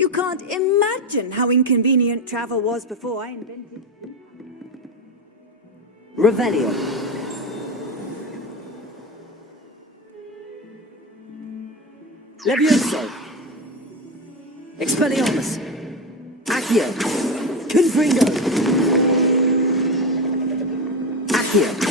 You can't imagine how inconvenient travel was before I invented it. Revelio. Levioso. Expelliarmus. Accio. Confringo. Accio.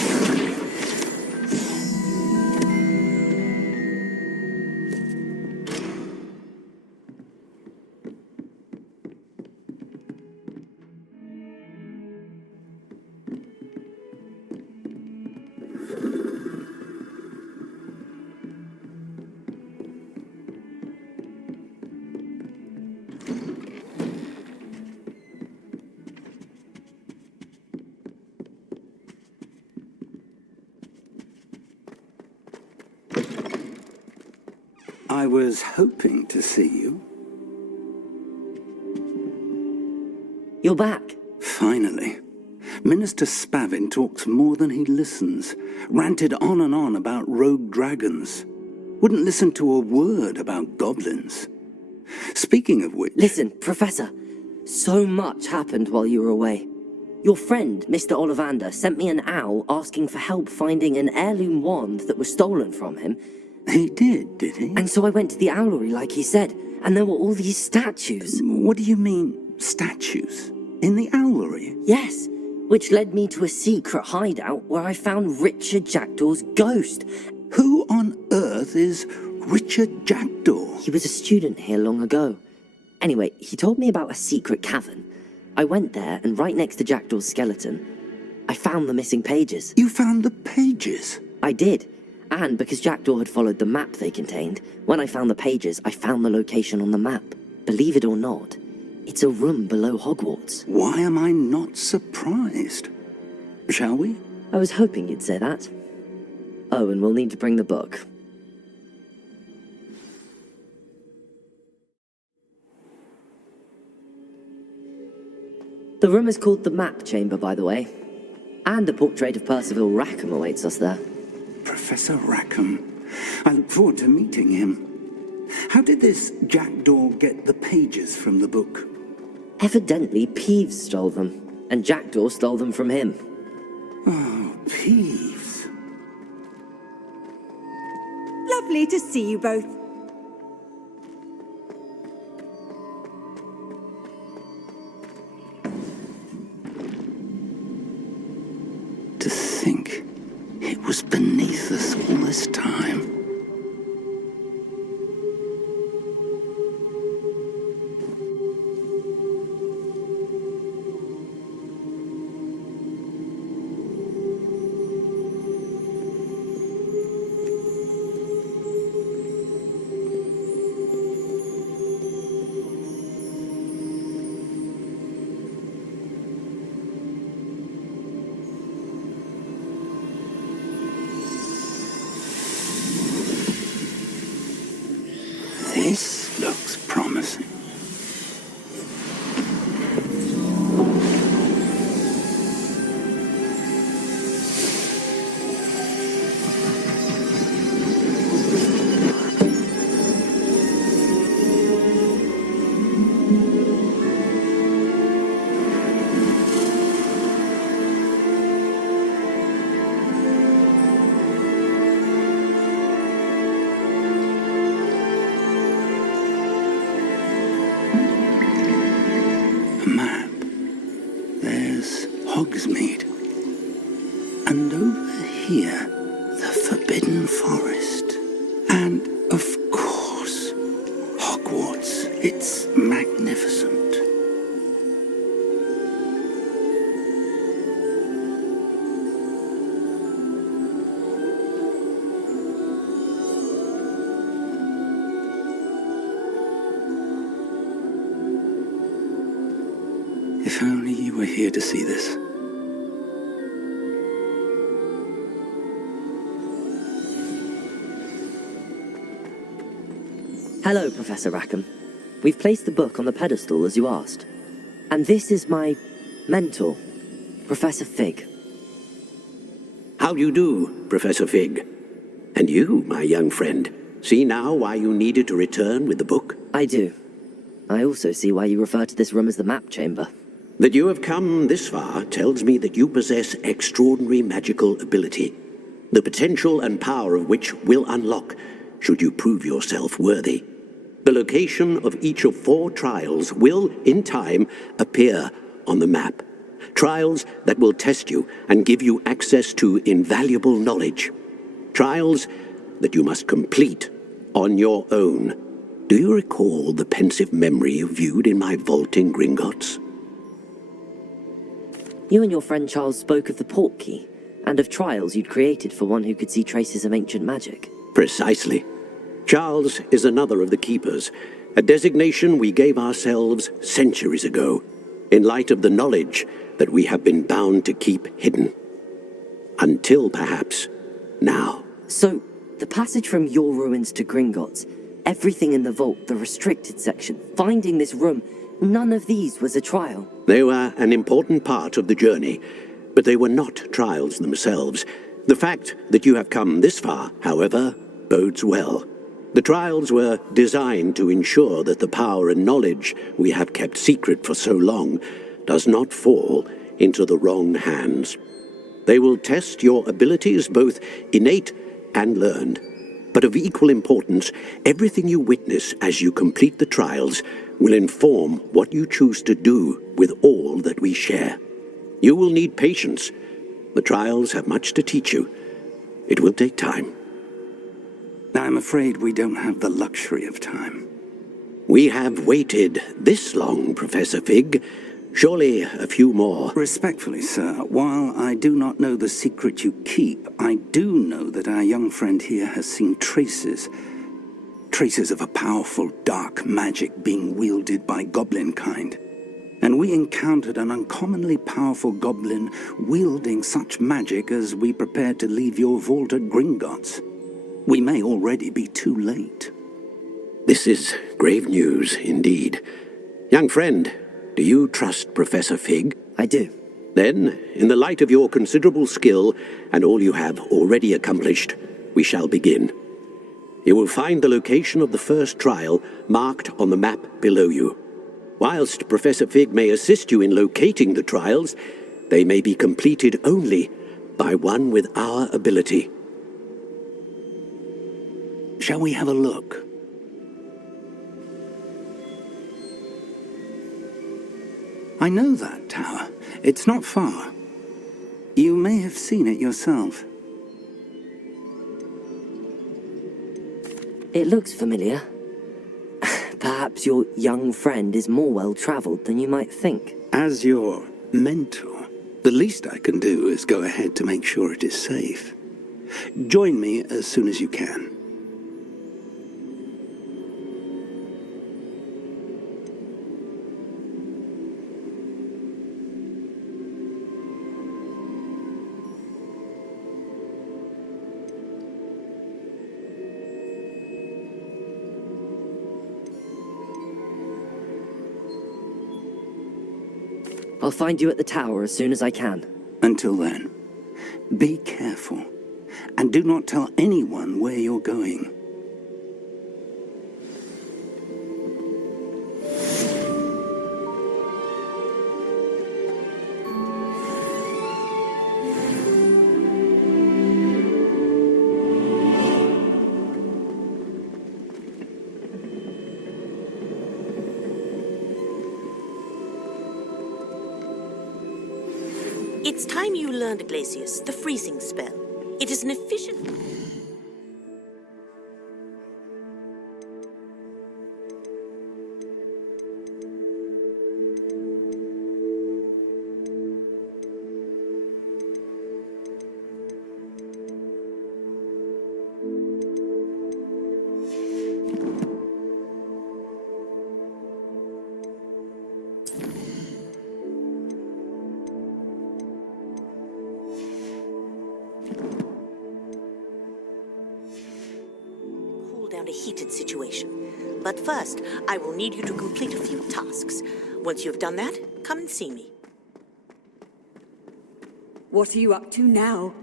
I was hoping to see you. You're back. Finally. Minister Spavin talks more than he listens. Ranted on and on about rogue dragons. Wouldn't listen to a word about goblins. Speaking of which... Listen, Professor. So much happened while you were away. Your friend, Mr. Ollivander, sent me an owl asking for help finding an heirloom wand that was stolen from him. He did he? And so I went to the owlery like he said, and there were all these statues. What do you mean, statues? In the owlery? Yes, which led me to a secret hideout where I found Richard Jackdaw's ghost. Who on earth is Richard Jackdaw? He was a student here long ago. Anyway, he told me about a secret cavern. I went there, and right next to Jackdaw's skeleton, I found the missing pages. You found the pages? I did. And because Jackdaw had followed the map they contained, when I found the pages, I found the location on the map. Believe it or not, it's a room below Hogwarts. Why am I not surprised? Shall we? I was hoping you'd say that. Oh, and we'll need to bring the book. The room is called the Map Chamber, by the way. And a portrait of Percival Rackham awaits us there. Professor Rackham. I look forward to meeting him. How did this Jackdaw get the pages from the book? Evidently, Peeves stole them, and Jackdaw stole them from him. Oh, Peeves. Lovely to see you both. To think it was beneath us all this time. This looks promising. Map. There's Hogsmeade. And over here, the Forbidden Forest. And, of course, Hogwarts. It's magnificent. If only you were here to see this. Hello, Professor Rackham. We've placed the book on the pedestal as you asked. And this is my mentor, Professor Fig. How do you do, Professor Fig? And you, my young friend, see now why you needed to return with the book? I do. I also see why you refer to this room as the map chamber. That you have come this far tells me that you possess extraordinary magical ability, the potential and power of which will unlock should you prove yourself worthy. The location of each of 4 trials will, in time, appear on the map. Trials that will test you and give you access to invaluable knowledge. Trials that you must complete on your own. Do you recall the pensive memory you viewed in my vault in Gringotts? You and your friend Charles spoke of the port key, and of trials you'd created for one who could see traces of ancient magic. Precisely. Charles is another of the Keepers, a designation we gave ourselves centuries ago, in light of the knowledge that we have been bound to keep hidden. Until, perhaps, now. So, the passage from your ruins to Gringotts, everything in the vault, the restricted section, finding this room, none of these was a trial. They were an important part of the journey, but they were not trials themselves. The fact that you have come this far, however, bodes well. The trials were designed to ensure that the power and knowledge we have kept secret for so long does not fall into the wrong hands. They will test your abilities, both innate and learned. But of equal importance, everything you witness as you complete the trials will inform what you choose to do with all that we share. You will need patience. The trials have much to teach you. It will take time. I'm afraid we don't have the luxury of time. We have waited this long, Professor Fig. Surely a few more. Respectfully, sir, while I do not know the secret you keep, I do know that our young friend here has seen traces of a powerful dark magic being wielded by goblin kind. And we encountered an uncommonly powerful goblin wielding such magic as we prepared to leave your vault at Gringotts. We may already be too late. This is grave news indeed. Young friend, do you trust Professor Fig? I do. Then, in the light of your considerable skill and all you have already accomplished, we shall begin. You will find the location of the first trial marked on the map below you. Whilst Professor Fig may assist you in locating the trials, they may be completed only by one with our ability. Shall we have a look? I know that tower. It's not far. You may have seen it yourself. It looks familiar. Perhaps your young friend is more well-traveled than you might think. As your mentor, the least I can do is go ahead to make sure it is safe. Join me as soon as you can. I'll find you at the tower as soon as I can. Until then, be careful, and do not tell anyone where you're going. It's time you learned, Glacius, the freezing spell. It is an efficient... down a heated situation. But first, I will need you to complete a few tasks. Once you've done that, come and see me. What are you up to now?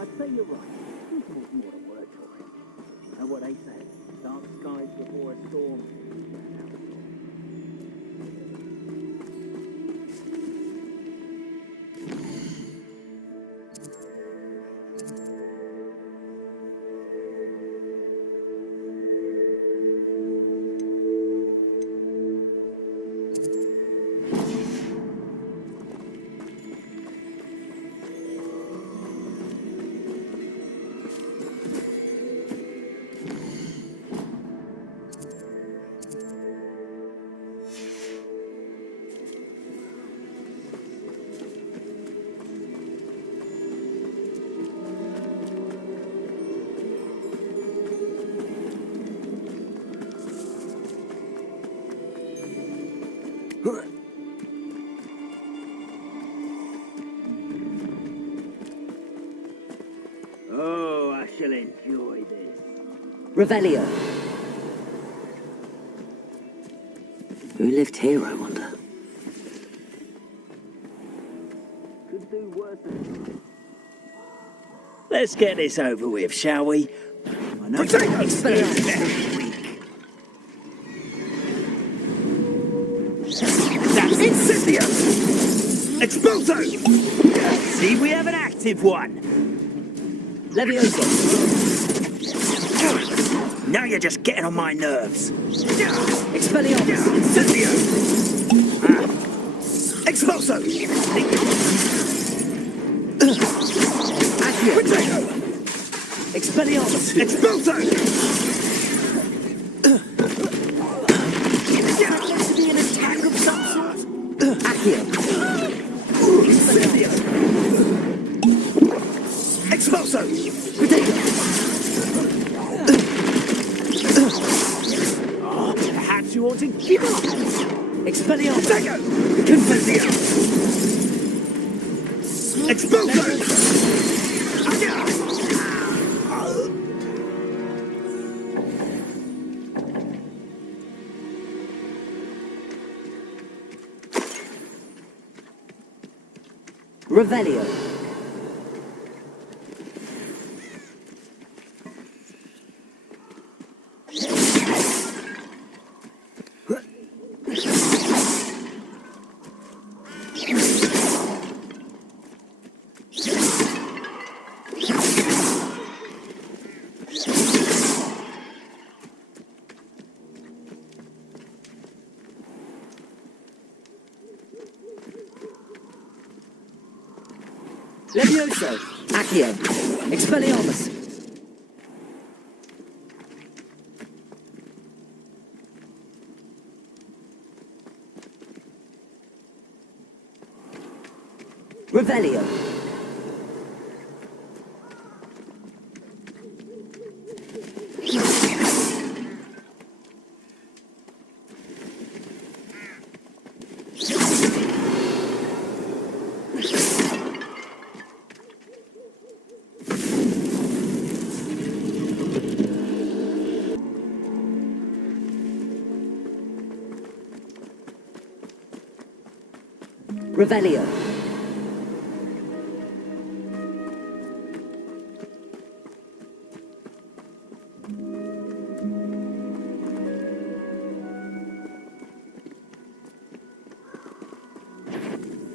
I'd say you're right. This was more a word choice. You know what they say? Dark skies before a storm. Oh, I shall enjoy this. Revelio. Who lived here, I wonder? Could do worse than... Let's get this over with, shall we? I know it's very weak. That's Incendio! Expulso! See, we have an active one. Levioso. Now you're just getting on my nerves. Expelliarmus. Incendio! Expulso! Accio. Potato! Expelliarmus. Expulso! Meant to be an attack of some sort? Accio. Incendio! Expulso! Potato. Perhaps you ought to give up. Expelliarmus. Potato! Incendio! Expulso! Revelio. Levioso. Accio. Expelliarmus. Revelio. Revelio.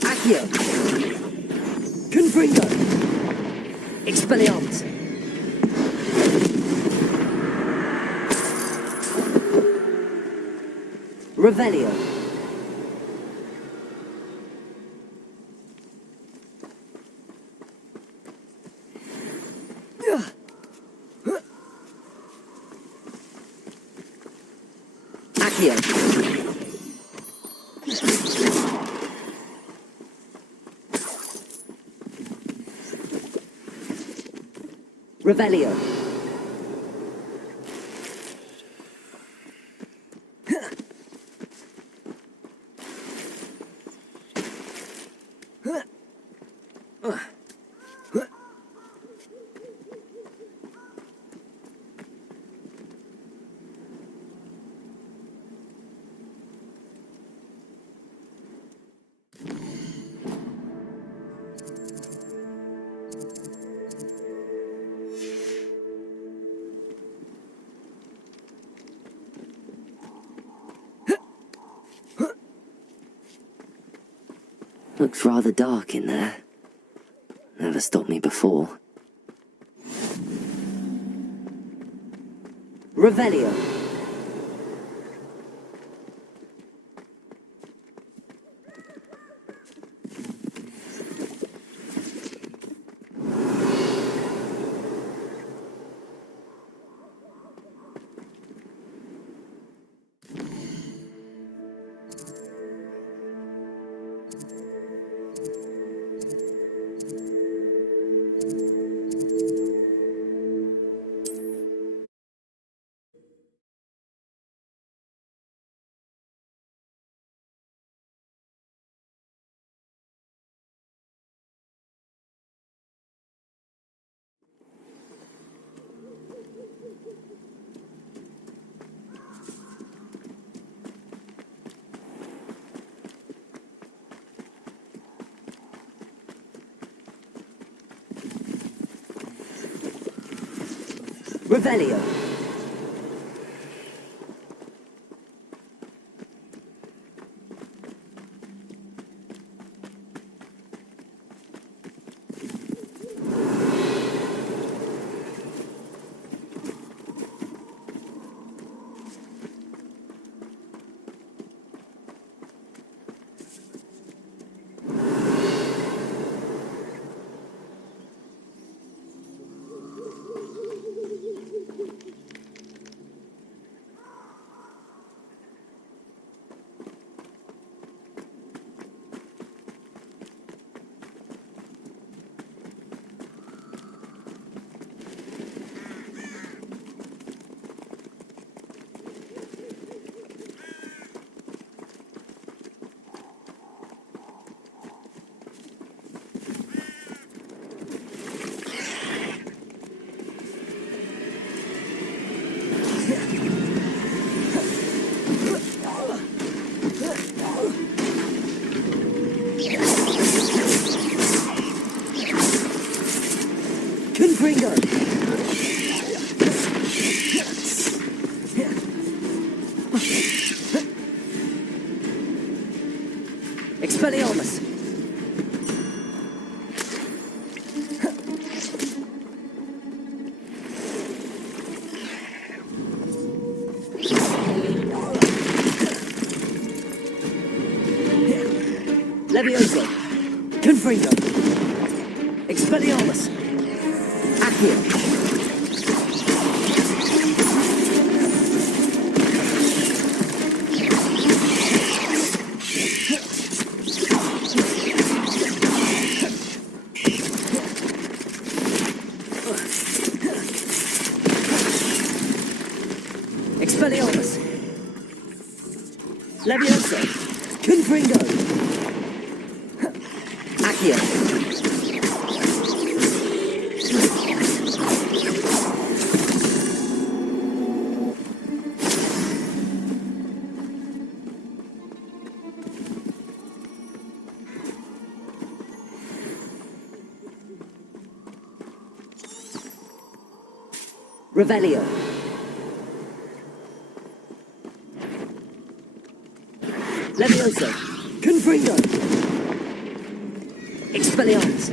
Accio. Confringo. Expelliarmus. Revelio. Accio. Revelio. Looks rather dark in there. Never stopped me before. Revelio. Revelio. Confringo. Expelliarmus. Levioso. Confringo. Expelliarmus. Accio. Expelliarmus. Levioso. Confringo. Accio. Revelio. Levioso. Confringo. Expelliarmus.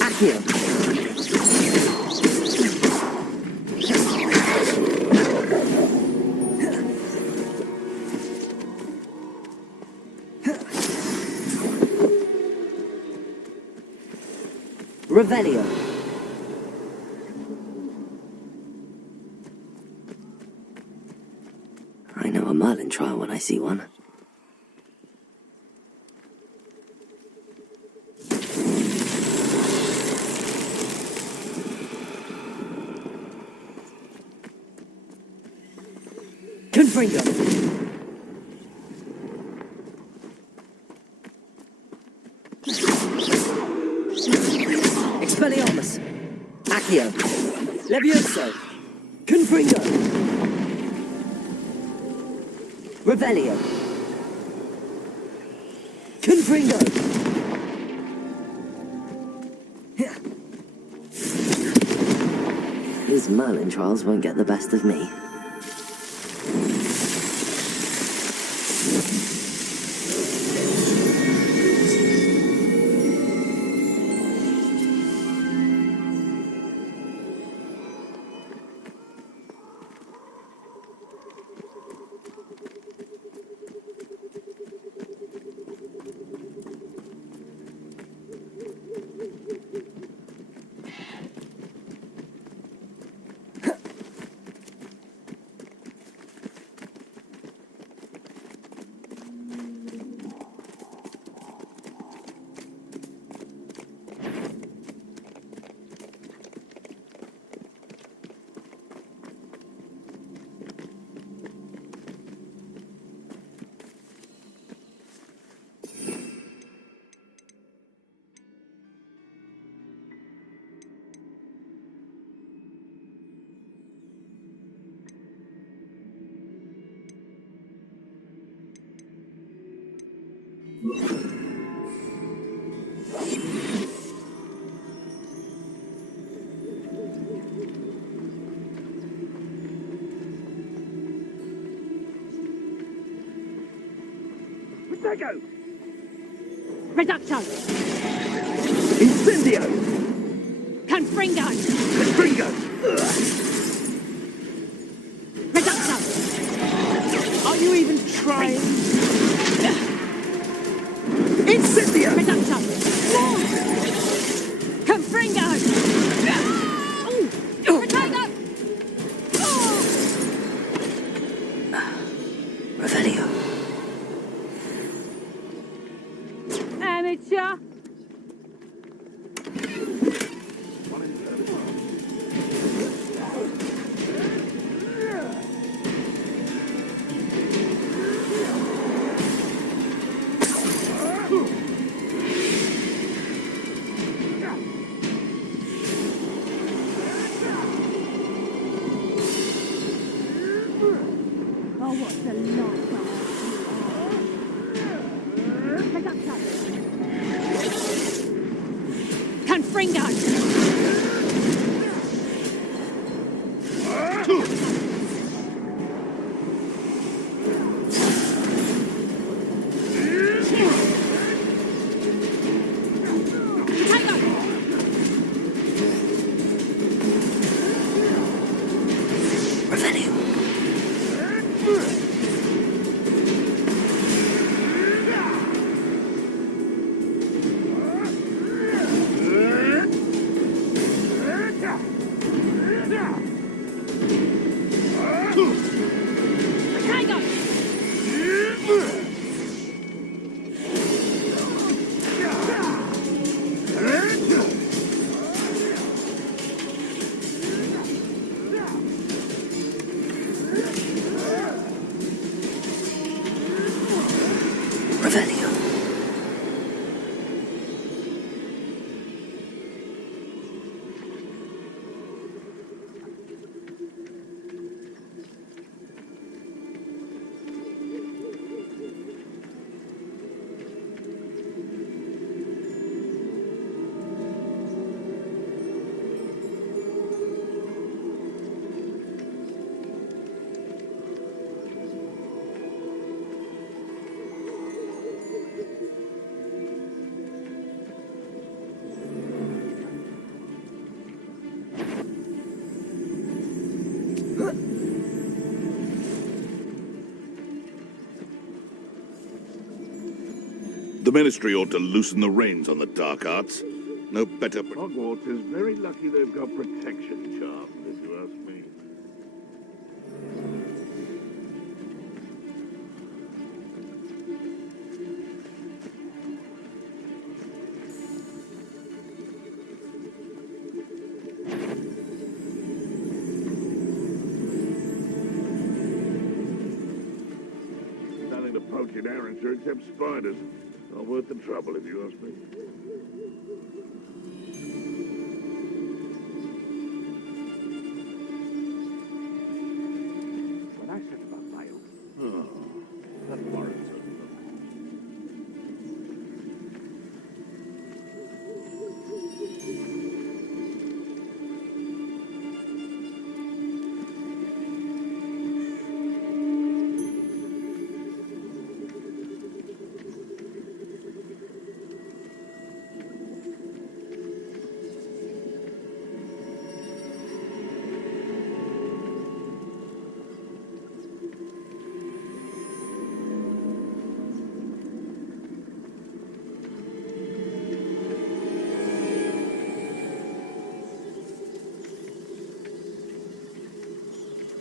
Accio. Revelio. I know a Merlin trial when I see one. Confringo. Expelliarmus. Accio. Levioso. Confringo. Revelio. Confringo. These Merlin trials won't get the best of me. Protego! Reducto! Incendio! Confringo! Confringo! Reducto! Are you even trying? Incendio! Reducto! Confringo! Protego! Revelio. Amateur! Oh, what a long Confringo! Revelio. Revelio. The Ministry ought to loosen the reins on the dark arts. No better... Hogwarts is very lucky they've got protection charms, if you ask me. Nothing to poach in Arrowshire except spiders. Not worth the trouble, if you ask me. When I said about Vale, Oh, that worries her.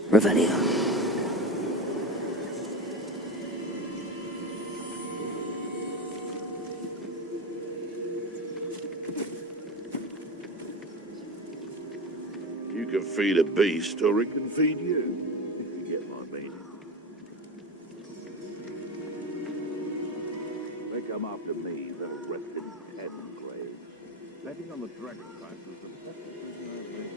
Revelio. You can feed a beast, or it can feed you, if you get my meaning. They come after me, they'll rest in 10 graves. Betting on the dragon fight was the best decision I've made.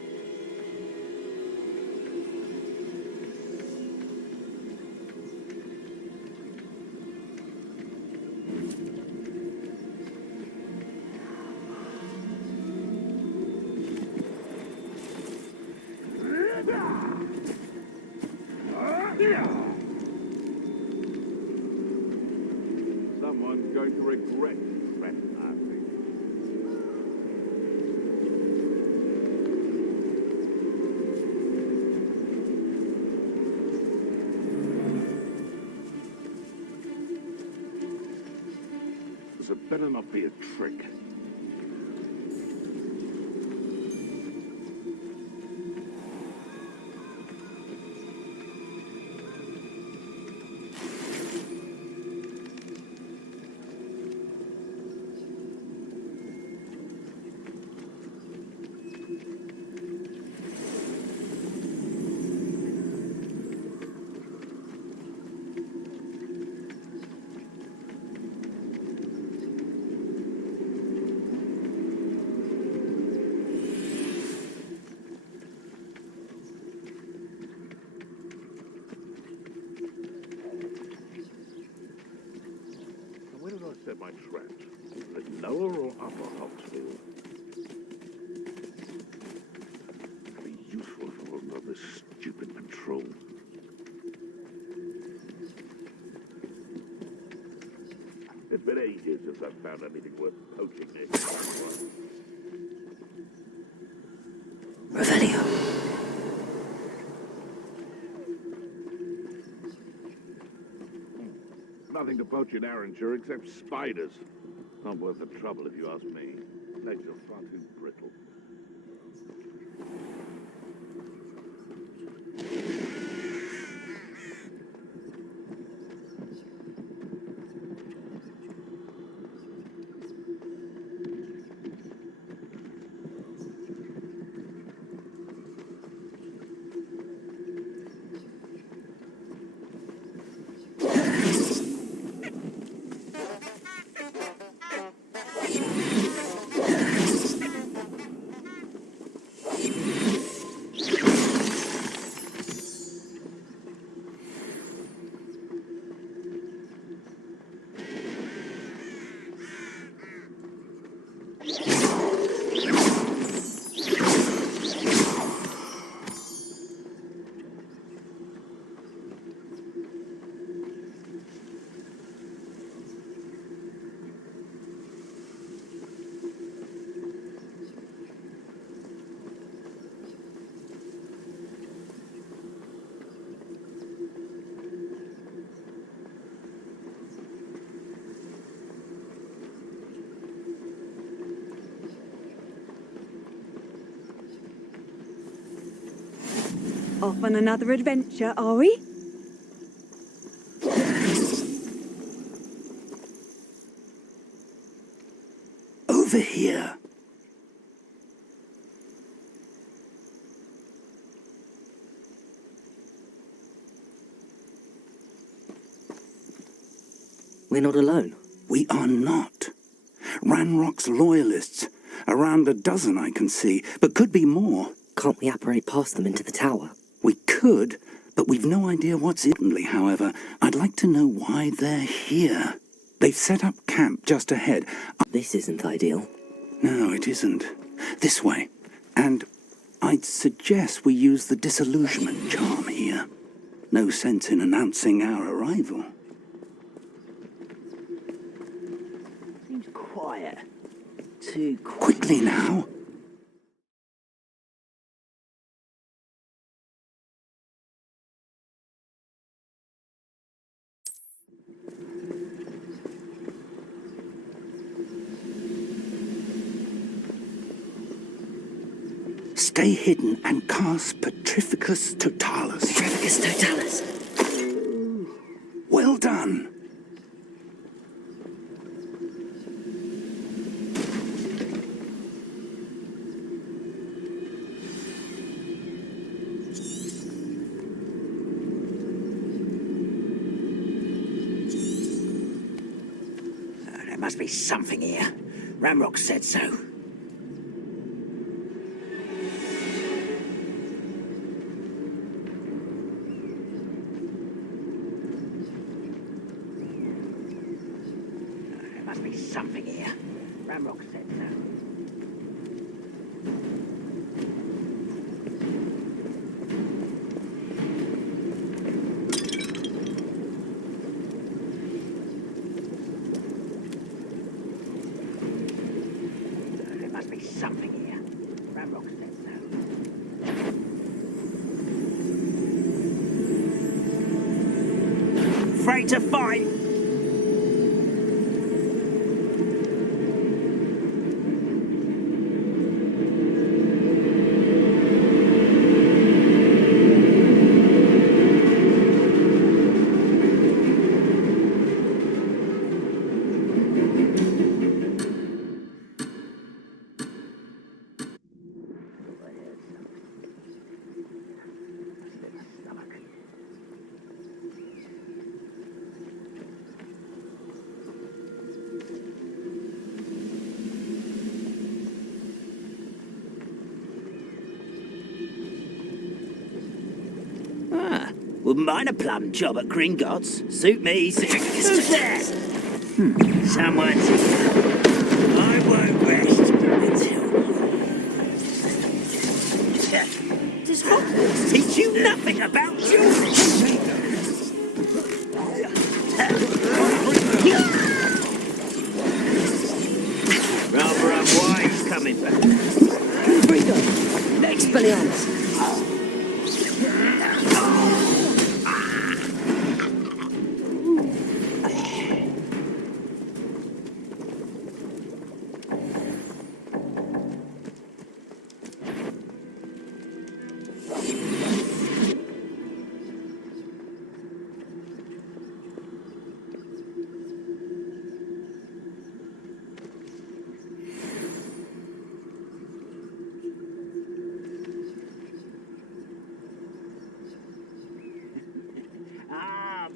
regret trespassing. This had better not be a trick. Where did I set my traps? Is it lower or upper Hogsfield? Be useful for another stupid patrol. It's been ages since I've found anything worth poaching near. Revelio. Nothing to poach in Arranshire except spiders. Not worth the trouble if you ask me. Legs are far too brittle. Off on another adventure, are we? Over here. We're not alone. We are not. Ranrock's loyalists. Around a dozen I can see, but could be more. Can't we apparate past them into the tower? We could, but we've no idea what's in. However, I'd like to know why they're here. They've set up camp just ahead. This isn't ideal. No, it isn't. This way. And I'd suggest we use the disillusionment charm here. No sense in announcing our arrival. Seems quiet. Too quiet. Quickly now. Stay hidden and cast Petrificus Totalis. Petrificus Totalis. Well done. There must be something here. Ramrock said so. Something here. Ramrock said so. to fight. Wouldn't mind a plum job at Gringotts. Suit me. Who's there? Someone's here. I won't rest until Does Hogwarts teach you nothing about jewelry? Rather unwise coming back. Expelliarmus.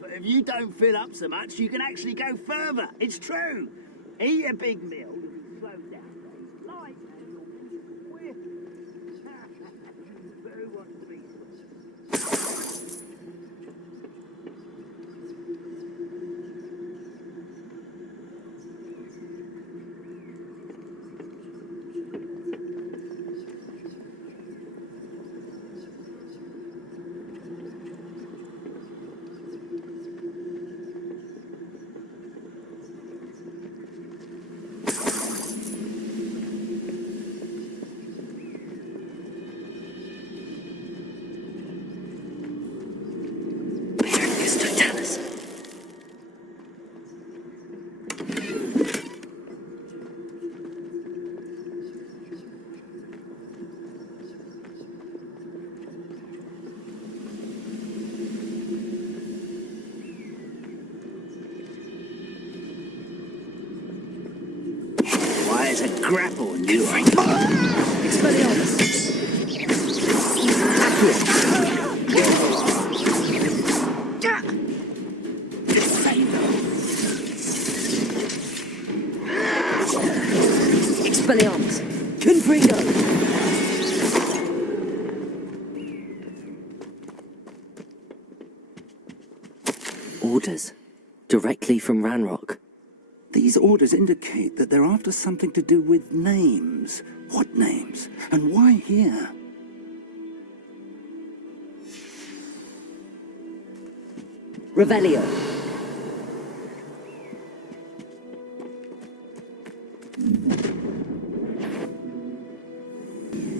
But if you don't fill up so much, you can actually go further. It's true. Eat a big meal, slow down, light, and you'll be swift. But who wants to be swift? Why, there's a grapple in you. Expelliarmus. Expelliarmus. Confringo. Orders. Directly from Ranrock. These orders indicate that they're after something to do with names. What names? And why here? Revelio.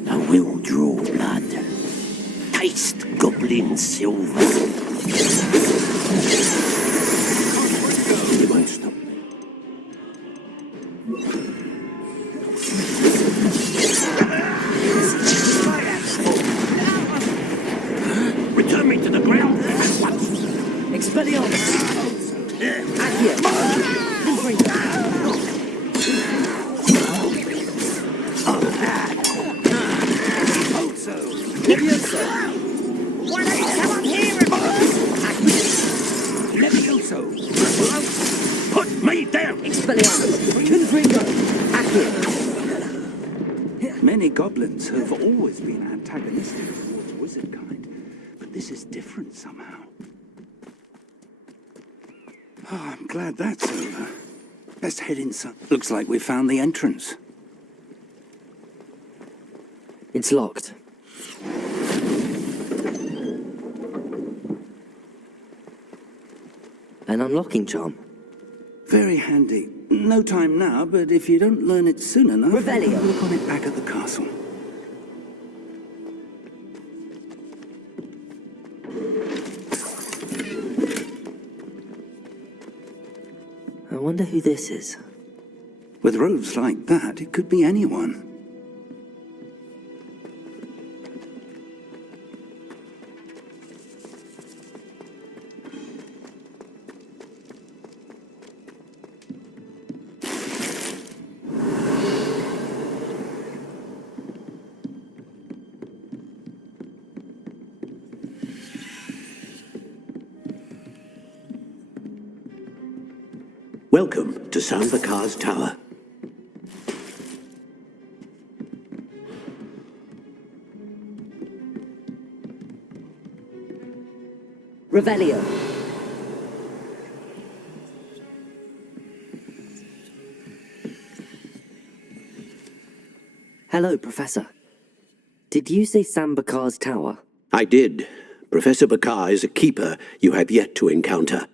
I will draw blood. Taste goblin silver. You won't stop me. Return me to the ground at once. Expelliarmus. Accio. Confringo. Levioso. Why don't you come up here and... Levioso. Put me down. Expelliarmus. Confringo. Accio. Many goblins have always been antagonistic towards wizard kind, but this is different somehow. Oh, I'm glad that's over. Let's head inside. Looks like we found the entrance. It's locked. An unlocking charm. Very handy. No time now, but if you don't learn it soon enough, Revelio. look on it back at the castle. wonder who this is. With robes like that, it could be anyone. Welcome to Sambakar's Tower. Revelio. Hello, Professor. Did you say Sambakar's Tower? I did. Professor Bakar is a keeper you have yet to encounter.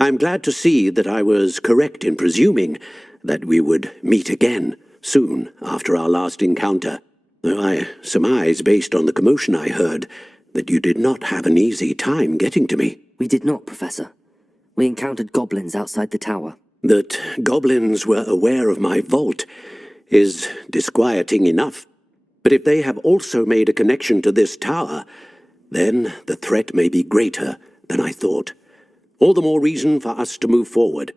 I'm glad to see that I was correct in presuming that we would meet again soon after our last encounter, though I surmise, based on the commotion I heard, that you did not have an easy time getting to me. We did not, Professor. We encountered goblins outside the tower. That goblins were aware of my vault is disquieting enough. But if they have also made a connection to this tower, then the threat may be greater than I thought. All the more reason for us to move forward.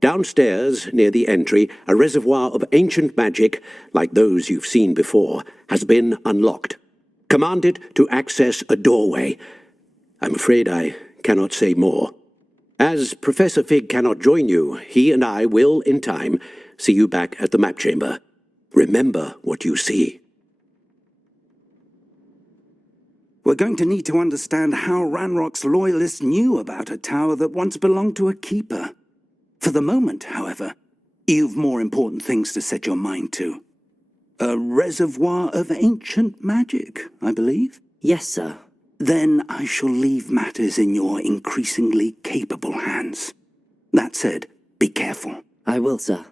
Downstairs, near the entry, a reservoir of ancient magic, like those you've seen before, has been unlocked. Commanded to access a doorway. I'm afraid I cannot say more. As Professor Fig cannot join you, he and I will, in time, see you back at the map chamber. Remember what you see. We're going to need to understand how Ranrock's loyalists knew about a tower that once belonged to a keeper. For the moment, however, you've more important things to set your mind to. A reservoir of ancient magic, I believe? Yes, sir. Then I shall leave matters in your increasingly capable hands. That said, be careful. I will, sir.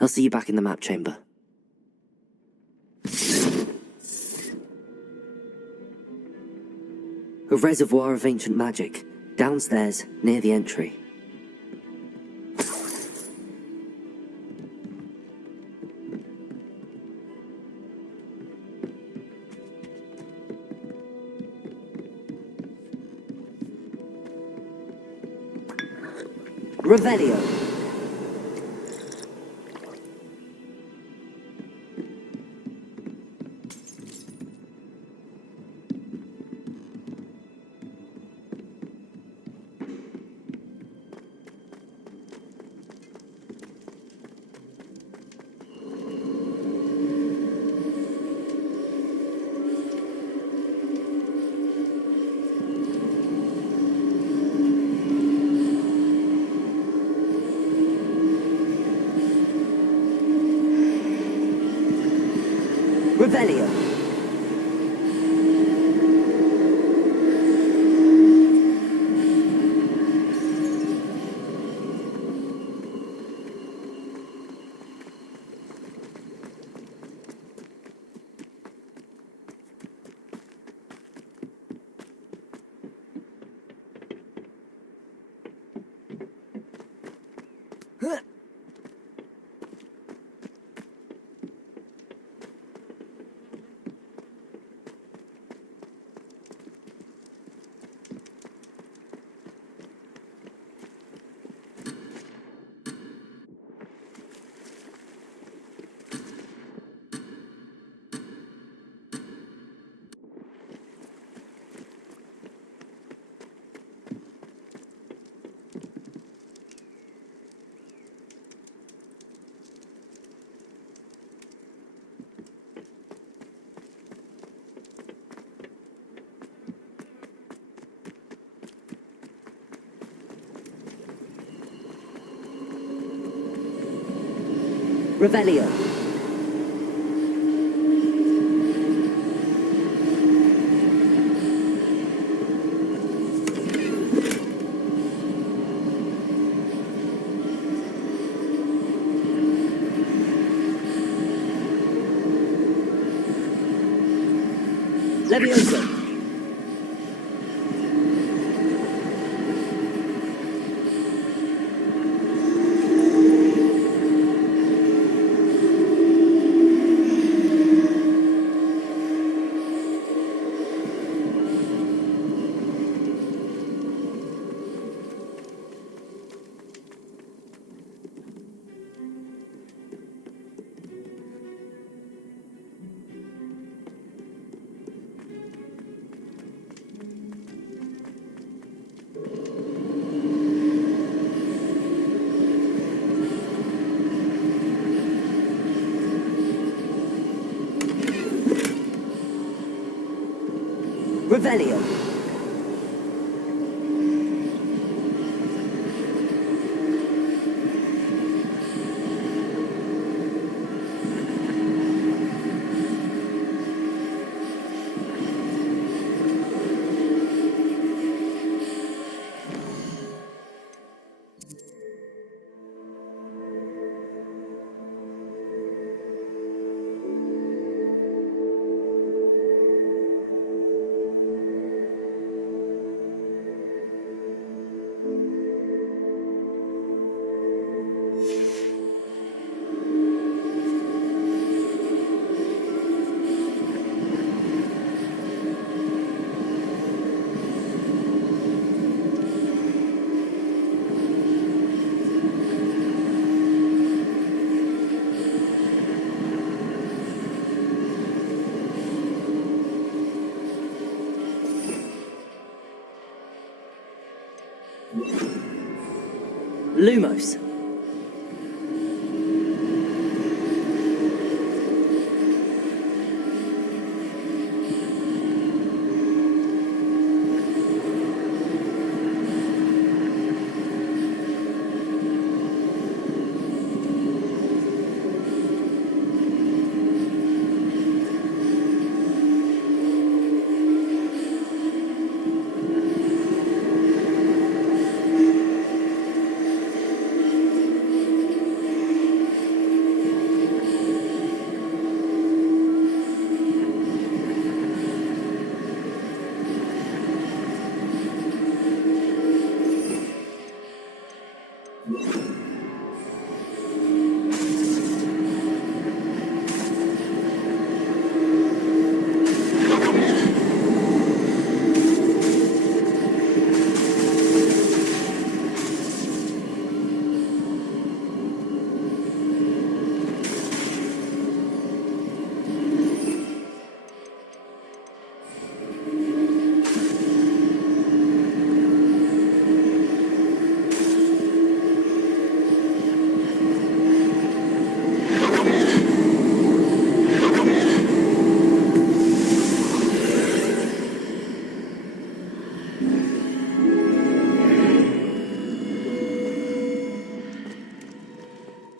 I'll see you back in the map chamber. A reservoir of ancient magic, downstairs, near the entry. Revelio. Revelio. Revelio. Levioso. Revelio. Lumos.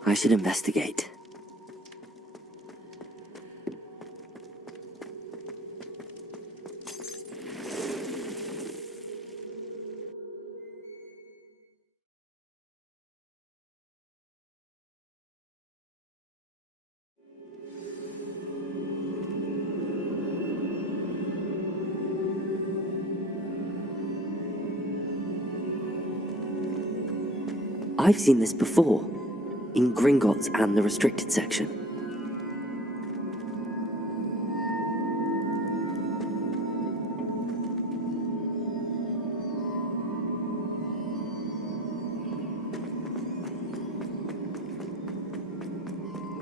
I should investigate. I've seen this before, in Gringotts and the restricted section.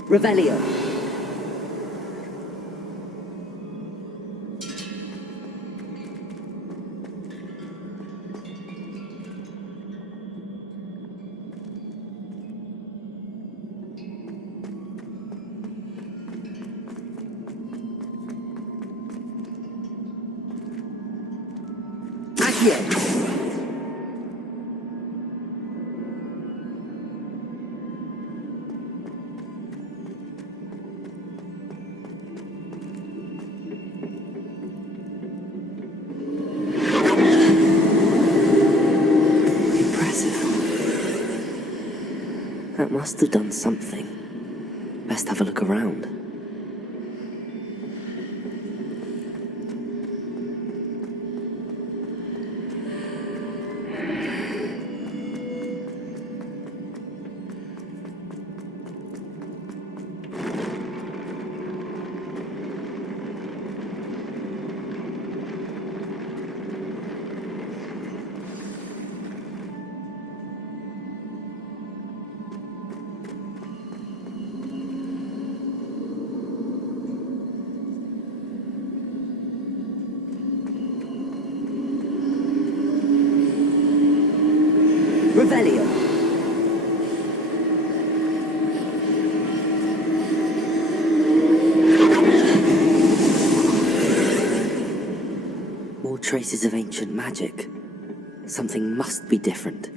Revelio. Accio. That must have done something. Best have a look around. Revelio. More traces of ancient magic. Something must be different.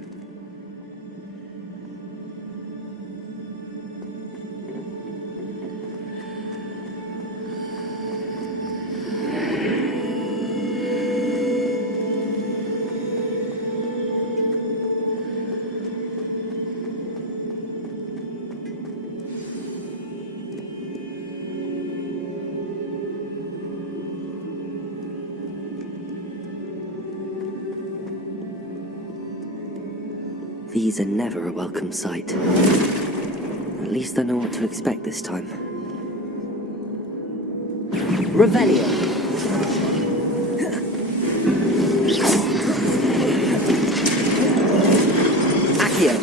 These are never a welcome sight. At least I know what to expect this time. Revelio. Accio.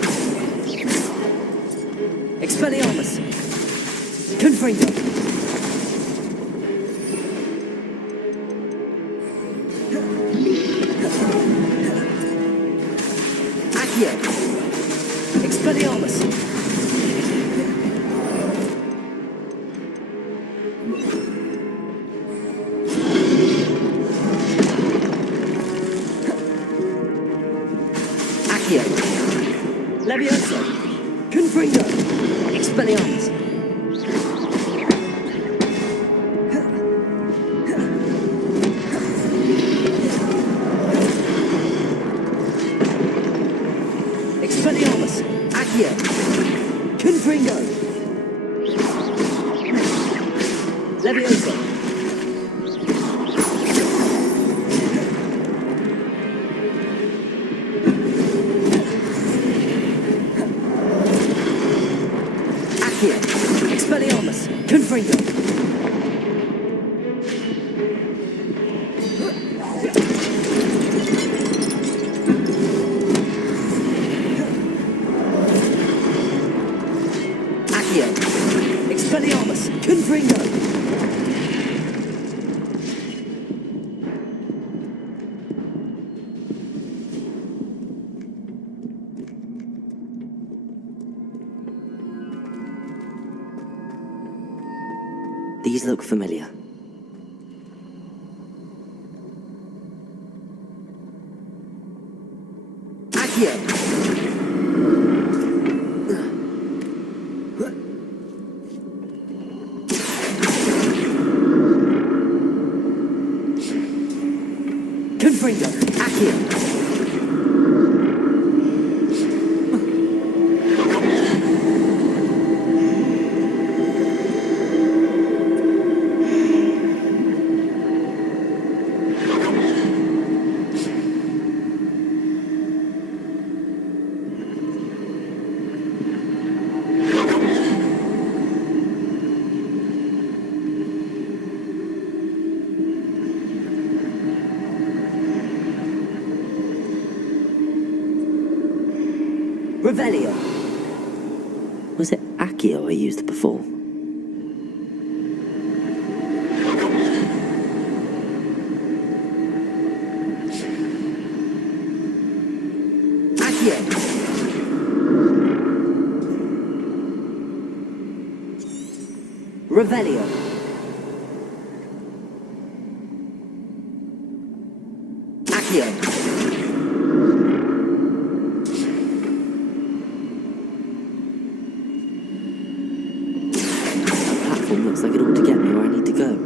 Expelliarmus. Confringo. Expelliarmus! Accio! Levioso! Confringo! Expelliarmus! Expelliarmus! Accio! Confringo! Levioso! Accio! Expelliarmus! Confringo! Expelliarmus! Confringo! These look familiar. Accio! Confringo! Accio! Revelio. Was it Accio I used before? Accio. Revelio. Accio. Looks like it ought to get me where I need to go.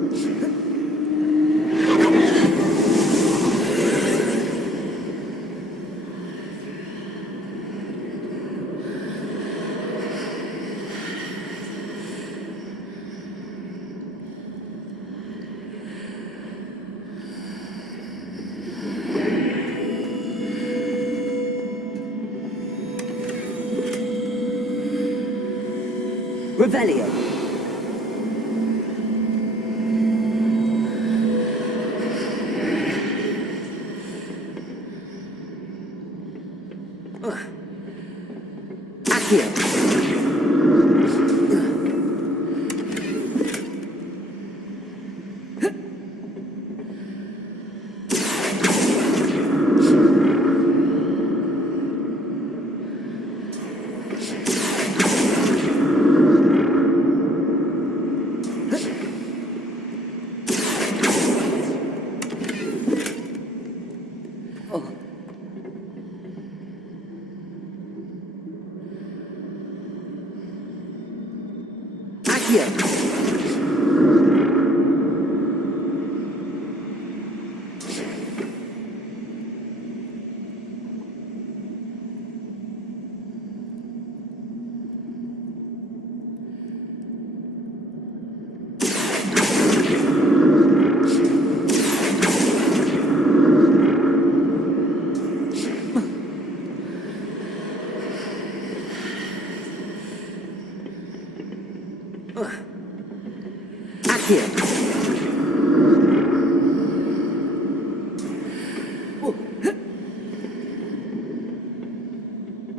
Revelio. Accio. Accio.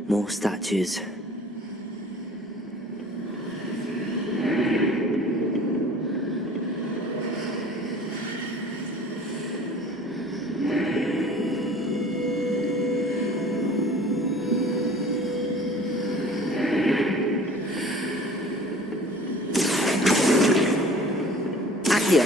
More statues. Accio.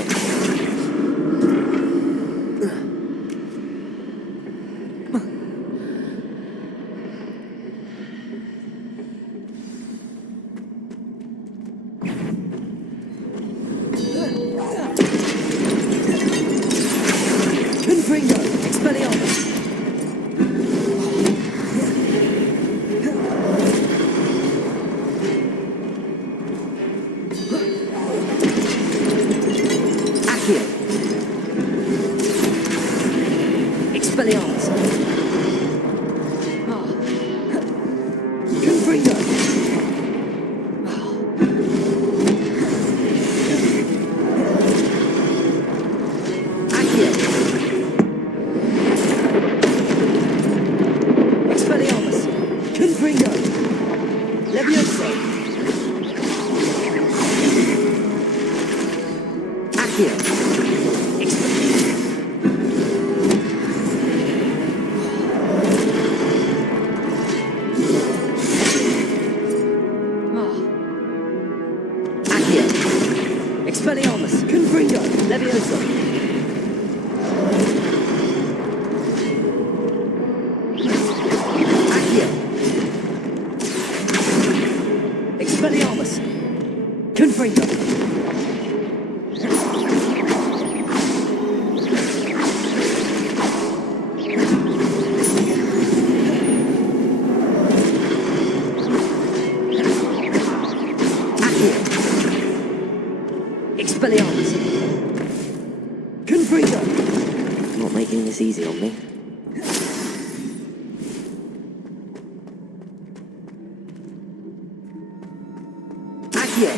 Confringo. Expelliarmus. Accio. Expelliarmus. Confringo. Accio. Expelliarmus. Confringo. Levioso. Accio. Accio. Expelliarmus. Confringo. Levioso. Accio. Expelliarmus. Confringo. Accio. Expelliarmus. Confringo. Not making this easy on me. Accio.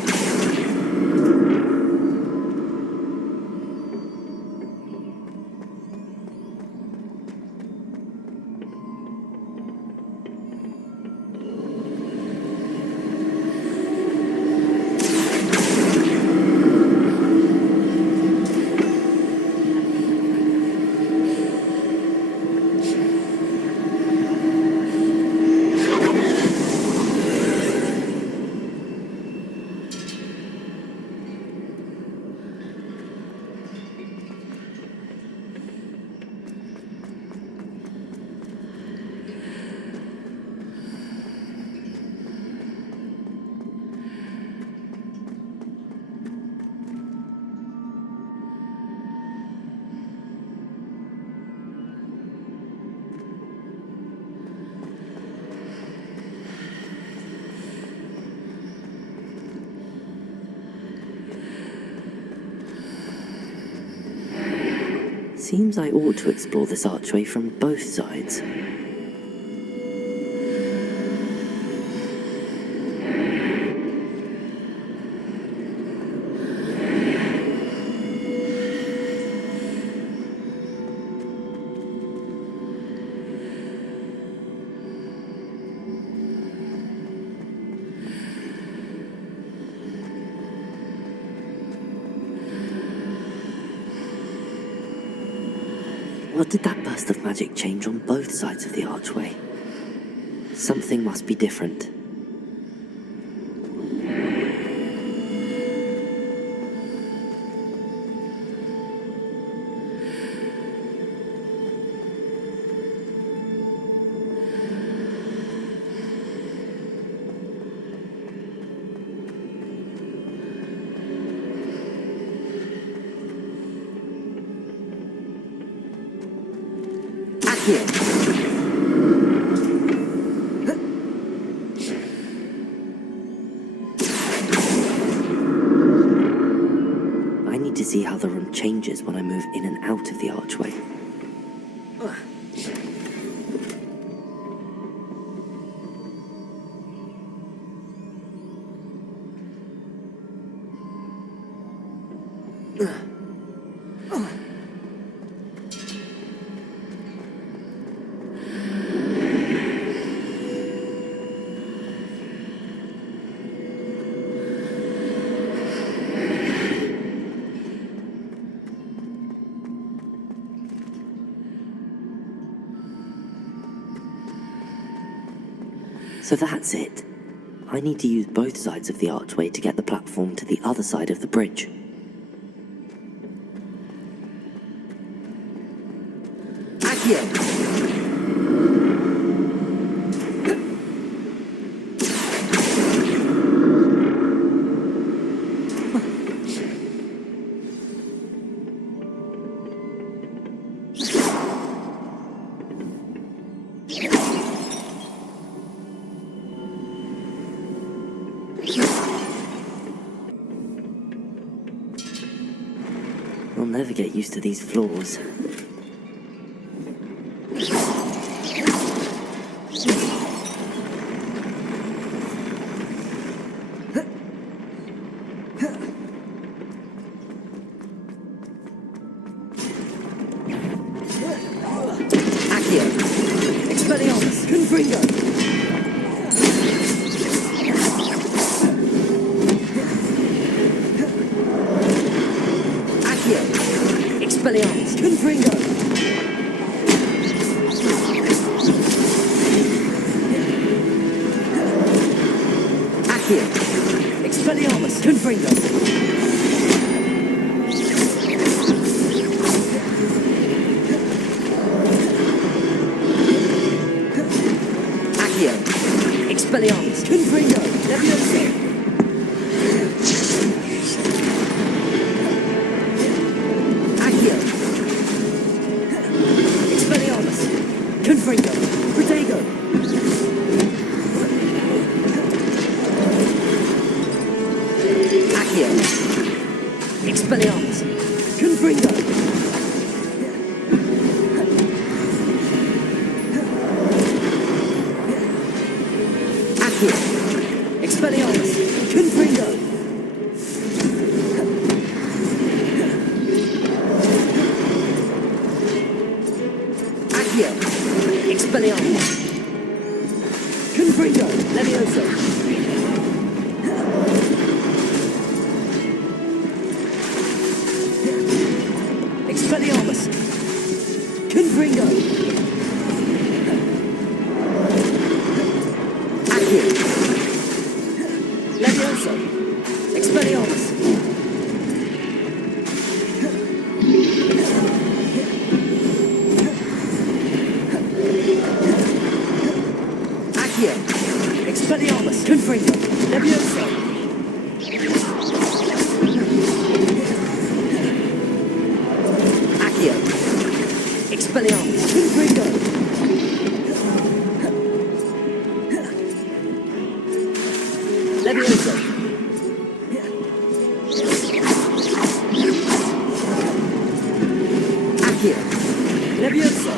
Seems I ought to explore this archway from both sides. What did that burst of magic change on both sides of the archway? Something must be different. I need to see how the room changes when I move in and out of the archway. So that's it. I need to use both sides of the archway to get the platform to the other side of the bridge. Accio! I'll never get used to these floors. Accio! Expelliarmus! Confringo! Expelliarmus! Confringo! Accio! Expelliarmus! Confringo! Accio! Expelliarmus! Confringo! Leviosa! Confringo! Protego! Accio! Expelliarmus! Confringo! Accio! Expelliarmus! Confringo! Accio! Expelliarmus! Confringo! Leviosa! Expelliarmus! Confringo! Accio! Leviosa! Expelliarmus! Accio! Expelliarmus! Confringo! Leviosa! Accio! Expelliarmus! Confringo! Leviosa! Accio! Leviosa!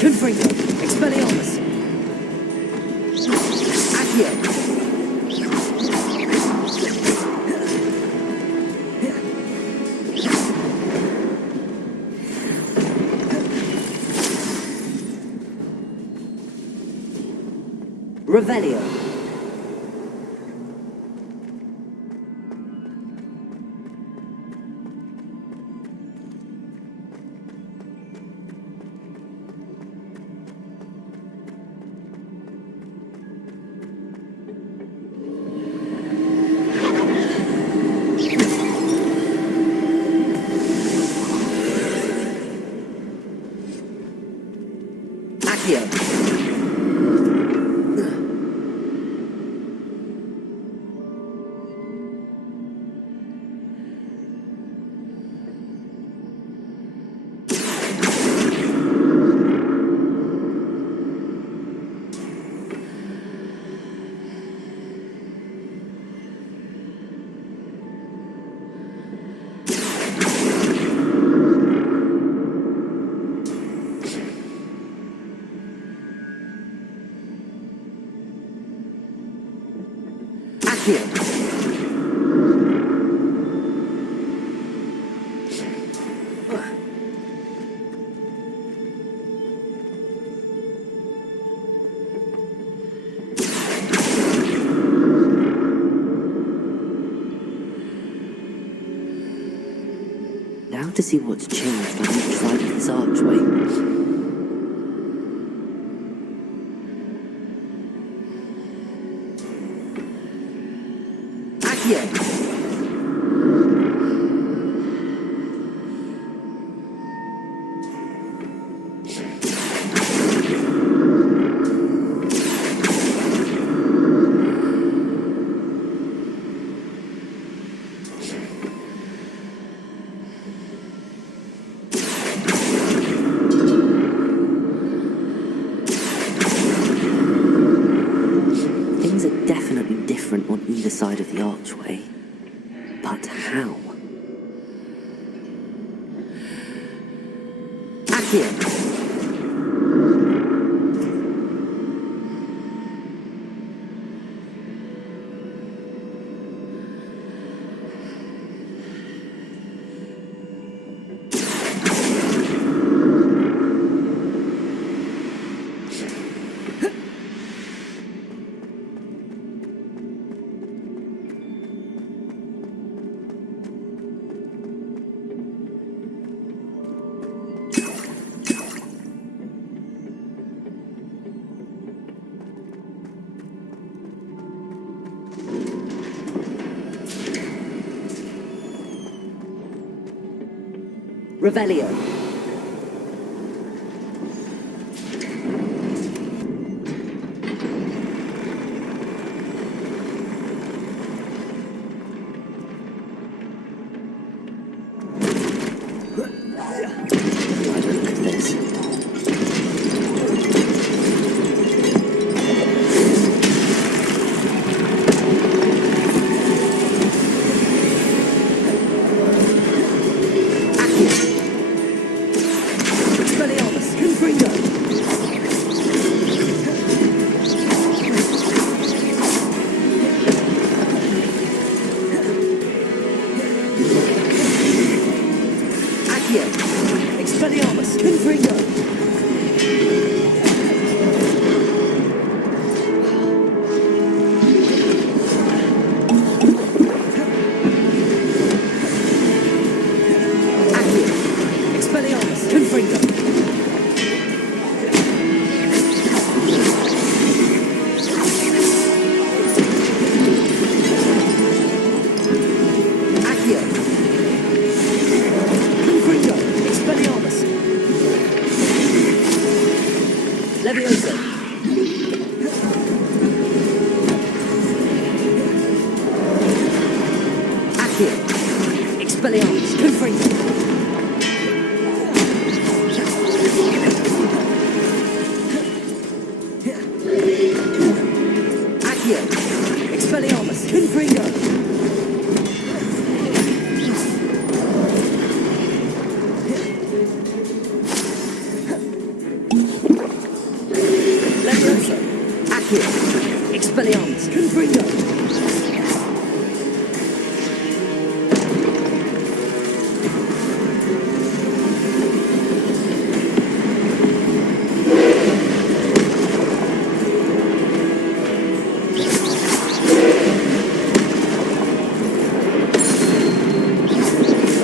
Confringo! Expelliarmus! Accio! Revelio! Accio! Accio. Now to see what's changed on each side of this archway. Accio! Things are definitely different on either side of the archway. But how? Accio! Revelio. Look at this. Expelliarmus, Confringo! Accio! Expelliarmus, Confringo! Leviosa. Accio. Expelliarmus. Confringo. Accio. Expelliarmus. Confringo. Accio! Expelliarmus! Confringo!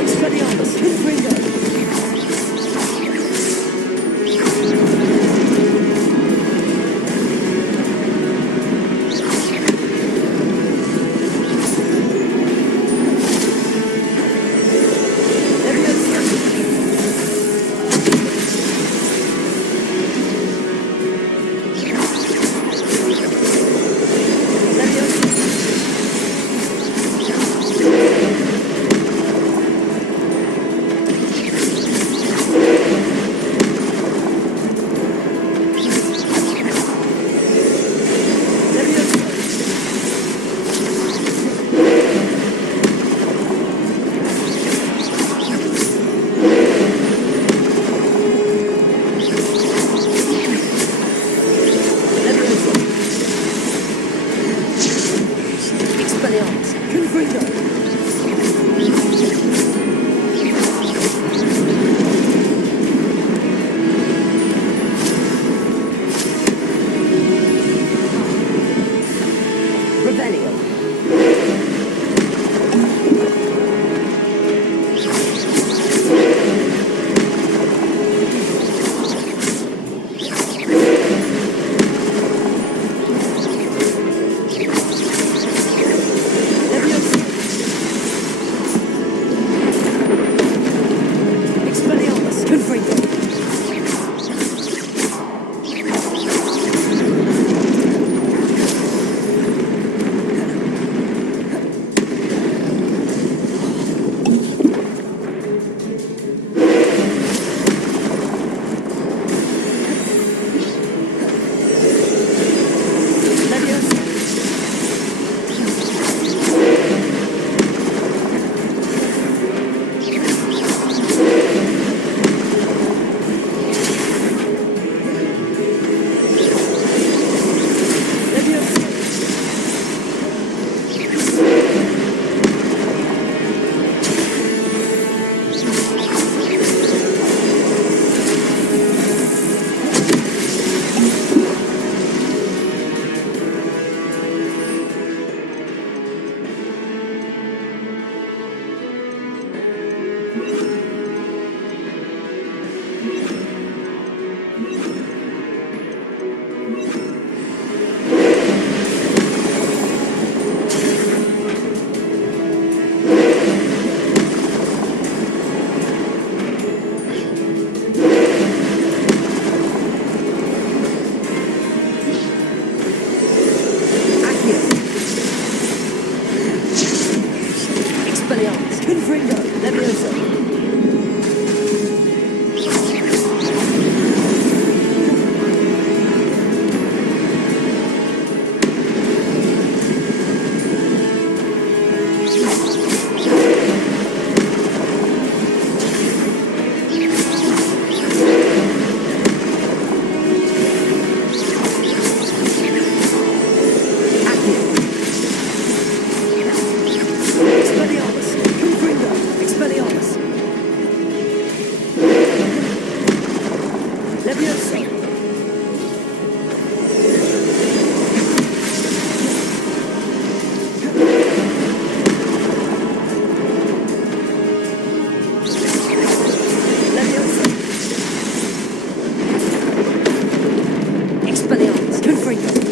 Expelliarmus! Confringo! Leviosa! Expelliarmus, Confringo.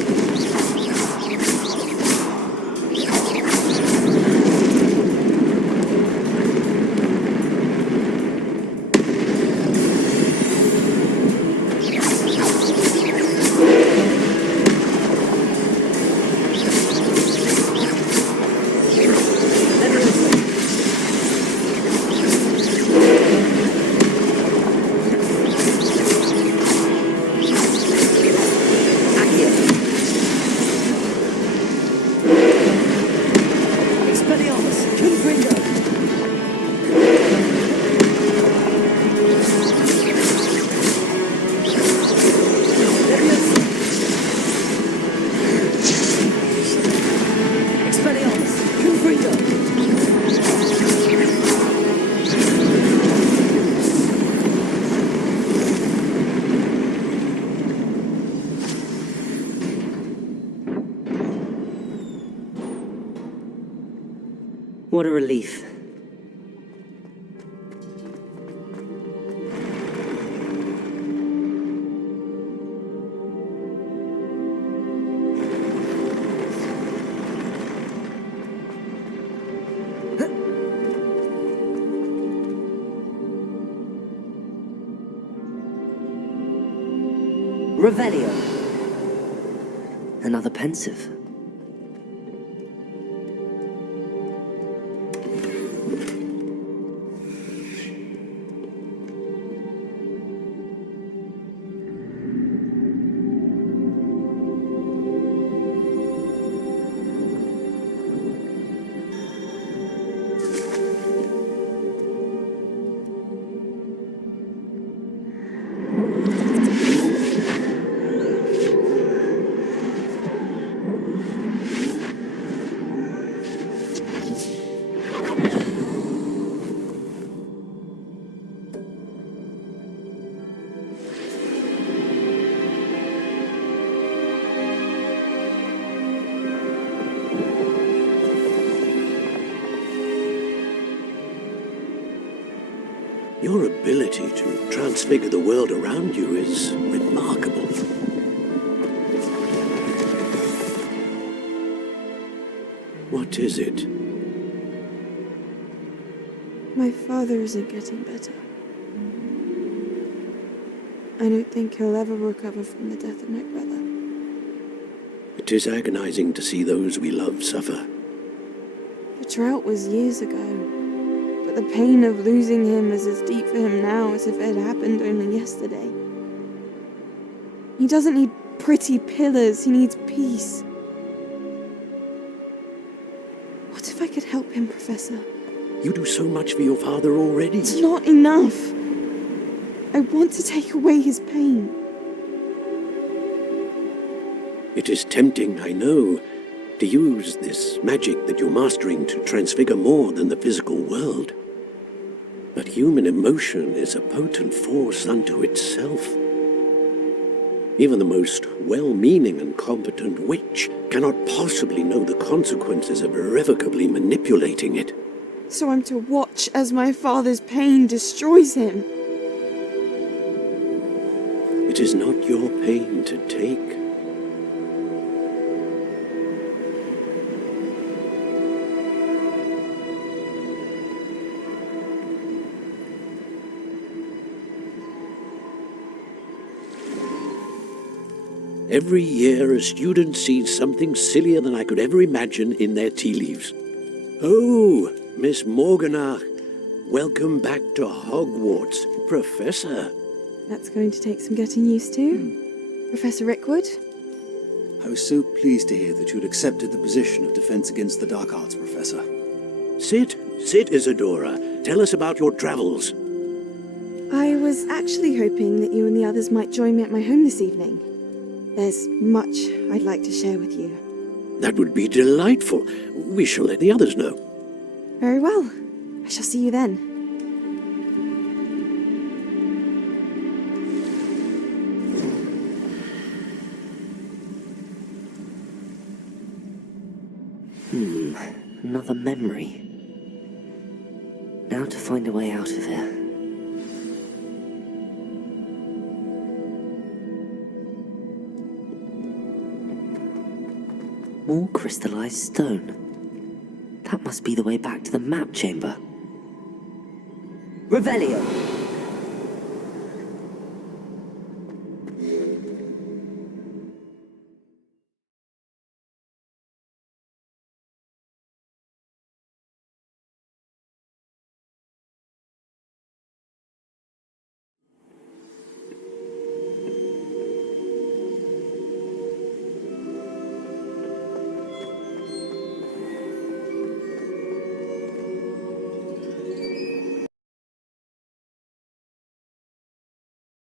What a relief. Revelio. Another pensive. Your ability to transfigure the world around you is remarkable. What is it? My father isn't getting better. I don't think he'll ever recover from the death of my brother. It is agonizing to see those we love suffer. The drought was years ago. But the pain of losing him is as deep for him now as if it had happened only yesterday. He doesn't need pretty pillars, he needs peace. What if I could help him, Professor? You do so much for your father already. It's not enough. I want to take away his pain. It is tempting, I know, to use this magic that you're mastering to transfigure more than the physical world. But human emotion is a potent force unto itself. Even the most well-meaning and competent witch cannot possibly know the consequences of irrevocably manipulating it. So I'm to watch as my father's pain destroys him. It is not your pain to take. Every year, a student sees something sillier than I could ever imagine in their tea leaves. Oh, Miss Morganach, welcome back to Hogwarts, Professor. That's going to take some getting used to. Professor Rickwood? I was so pleased to hear that you had accepted the position of Defense Against the Dark Arts, Professor. Sit, Isadora. Tell us about your travels. I was actually hoping that you and the others might join me at my home this evening. There's much I'd like to share with you. That would be delightful. We shall let the others know. Very well. I shall see you then. Another memory. Now to find a way out of here. More crystallized stone. That must be the way back to the map chamber. Revelio!